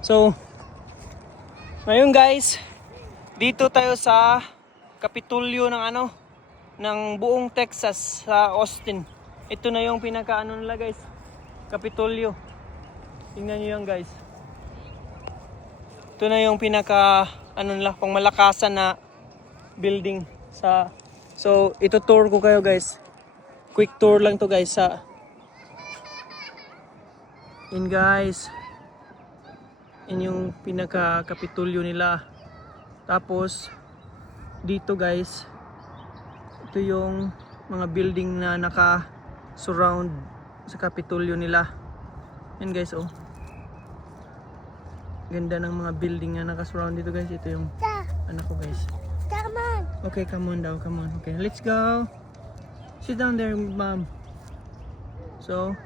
So, ngayon guys, dito tayo sa Kapitolyo ng buong Texas sa Austin. Ito na yung pinaka nila guys, Kapitolyo. Tingnan niyo yan guys. Ito na yung pinaka nila, pang malakasan na building sa. So, ito tour ko kayo guys. Quick tour lang to guys sa. Yun guys. Yun yung pinaka Kapitolyo nila. Tapos dito guys, ito yung mga building na naka-surround sa Kapitolyo nila. Yan guys, oh. Ganda ng mga building na naka-surround dito guys. Ito yung anak ko guys. Come on. Okay, come on daw, come on. Okay, let's go. Sit down there, mom. So,